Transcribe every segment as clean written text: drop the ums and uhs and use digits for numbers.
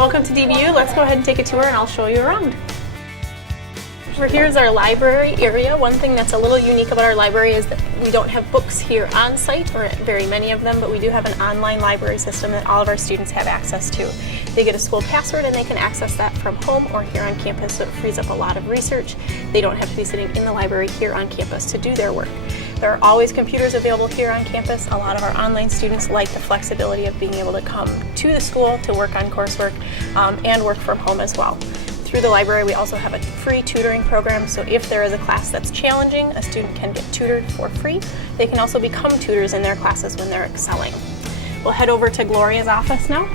Welcome to DBU. Let's go ahead and take a tour and I'll show you around. Over here is our library area. One thing that's a little unique about our library is that we don't have books here on site, or very many of them, but we do have an online library system that all of our students have access to. They get a school password and they can access that from home or here on campus, so it frees up a lot of research. They don't have to be sitting in the library here on campus to do their work. There are always computers available here on campus. A lot of our online students like the flexibility of being able to come to the school to work on coursework and work from home as well. Through the library, we also have a free tutoring program, so if there is a class that's challenging, a student can get tutored for free. They can also become tutors in their classes when they're excelling. We'll head over to Gloria's office now.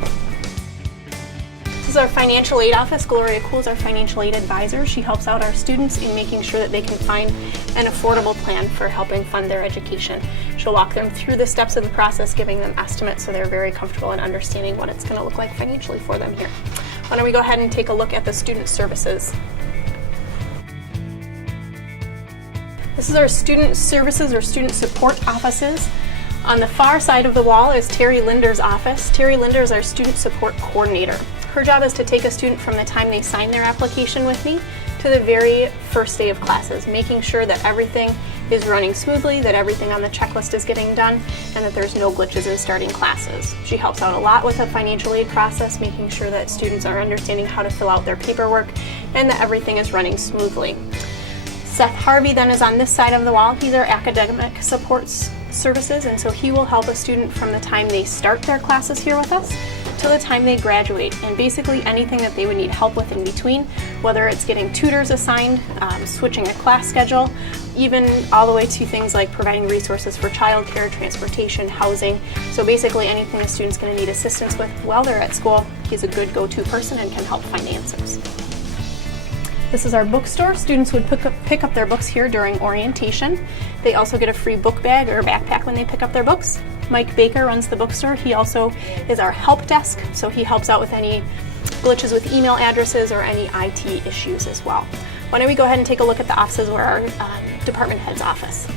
This is our financial aid office. Gloria Cool is our financial aid advisor. She helps out our students in making sure that they can find an affordable plan for helping fund their education. She'll walk them through the steps of the process, giving them estimates so they're very comfortable in understanding what it's going to look like financially for them here. Why don't we go ahead and take a look at the student services. This is our student services or student support offices. On the far side of the wall is Terry Linder's office. Terry Linder is our student support coordinator. Her job is to take a student from the time they sign their application with me to the very first day of classes, making sure that everything is running smoothly, that everything on the checklist is getting done, and that there's no glitches in starting classes. She helps out a lot with the financial aid process, making sure that students are understanding how to fill out their paperwork and that everything is running smoothly. Seth Harvey then is on this side of the wall. He's our academic support services, and so he will help a student from the time they start their classes here with us till the time they graduate, and basically anything that they would need help with in between, whether it's getting tutors assigned, switching a class schedule, even all the way to things like providing resources for childcare, transportation, housing. So basically anything a student's going to need assistance with while they're at school, he's a good go-to person and can help find answers. This is our bookstore. Students would pick up their books here during orientation. They also get a free book bag or backpack when they pick up their books. Mike Baker runs the bookstore. He also is our help desk, so he helps out with any glitches with email addresses or any IT issues as well. Why don't we go ahead and take a look at the offices where our department head's office.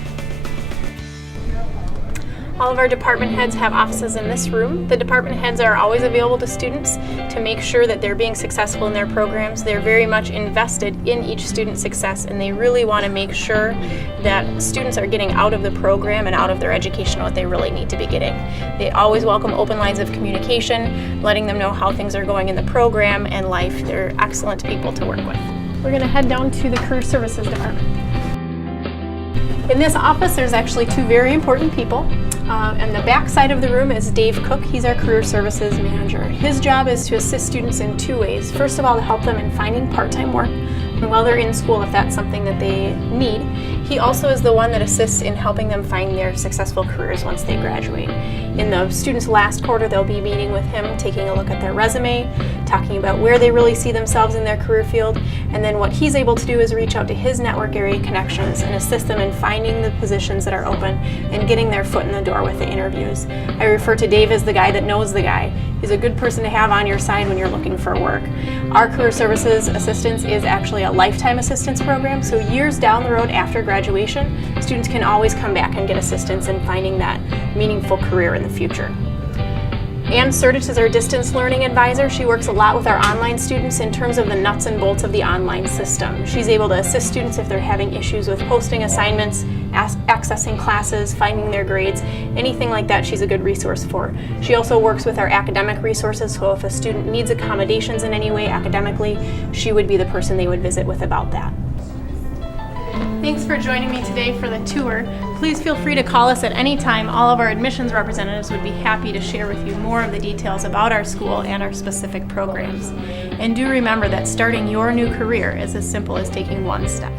All of our department heads have offices in this room. The department heads are always available to students to make sure that they're being successful in their programs. They're very much invested in each student's success, and they really want to make sure that students are getting out of the program and out of their education what they really need to be getting. They always welcome open lines of communication, letting them know how things are going in the program and life. They're excellent people to work with. We're going to head down to the Career Services Department. In this office, there's actually two very important people. And the back side of the room is Dave Cook. He's our Career Services Manager. His job is to assist students in two ways. First of all, to help them in finding part-time work, and while they're in school, if that's something that they need. He also is the one that assists in helping them find their successful careers once they graduate. In the students' last quarter, they'll be meeting with him, taking a look at their resume, talking about where they really see themselves in their career field, and then what he's able to do is reach out to his network area connections and assist them in finding the positions that are open and getting their foot in the door with the interviews. I refer to Dave as the guy that knows the guy. He's a good person to have on your side when you're looking for work. Our Career Services Assistance is actually a lifetime assistance program, so years down the road after graduation, students can always come back and get assistance in finding that meaningful career in the future. Ann Sertich is our distance learning advisor. She works a lot with our online students in terms of the nuts and bolts of the online system. She's able to assist students if they're having issues with posting assignments, accessing classes, finding their grades, anything like that she's a good resource for. She also works with our academic resources, so if a student needs accommodations in any way academically, she would be the person they would visit with about that. Thanks for joining me today for the tour. Please feel free to call us at any time. All of our admissions representatives would be happy to share with you more of the details about our school and our specific programs. And do remember that starting your new career is as simple as taking one step.